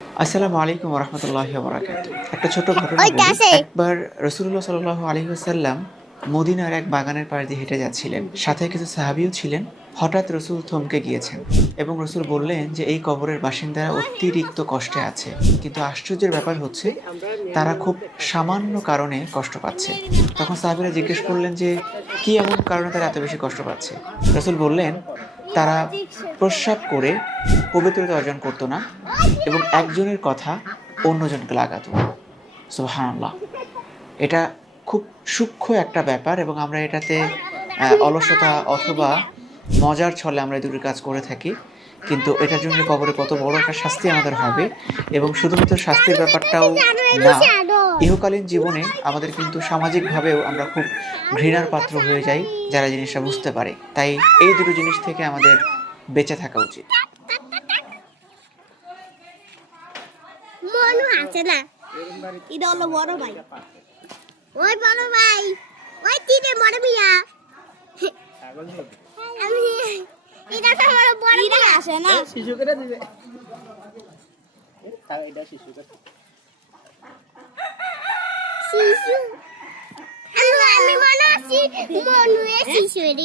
আসসালামু আলাইকুম ওয়া রাহমাতুল্লাহি ওয়া বারাকাতুহু। একটা ছোট ঘটনা বলি। একবার রাসূলুল্লাহ সাল্লাল্লাহু আলাইহি ওয়াসাল্লাম মদিনার এক বাগানের পাশ দিয়ে হেঁটে যাচ্ছিলেন। সাথে কিছু সাহাবীও ছিলেন। হঠাৎ রাসূল থমকে গিয়েছেন এবং রাসূল বললেন যে, "এই কবরের বাসিন্দারা অতিরিক্ত কষ্টে আছে। কিন্তু আশ্চর্যের ব্যাপার হচ্ছে তারা খুব সামান্য কারণে কষ্ট পাচ্ছে।" তখন সাহাবীরা জিজ্ঞেস করলেন যে, "কি এমন কারণে তারা এত বেশি কষ্ট পাচ্ছে?" রাসূল বললেন, "তারা প্রস্রাব করে পবিত্রতা অর্জন করত না এবং একজনের কথা অন্যজনকে লাগাতো।" সুবহানাল্লাহ! এটা খুব সূক্ষ্ম একটা ব্যাপার এবং আমরা এটাতে অলসতা অথবা মজার ছলে আমরা এই দুটি কাজ করে থাকি। কিন্তু এটার জন্য যে কবরে কত বড় একটা শাস্তি আমাদের হবে এবং শুধুমাত্র শাস্তির ব্যাপারটাও না, ইহকালীন জীবনে আমাদের কিন্তু সামাজিকভাবেও আমরা খুব ঘৃণার পাত্র হয়ে যাই যারা জিনিসটা বুঝতে পারে। তাই এই দুটো জিনিস থেকে আমাদের বেঁচে থাকা উচিত। মনু আছে না, এটা হলো বড় ভাই। ওই বড় ভাই, ওই তিনে বড় মিয়া। আমি এটা তো আমার বড় মিয়া আসে না। শিশু করে দিবে। এটা শিশু করে। শিশু আমি মনে আছি মনু এ শিশু এর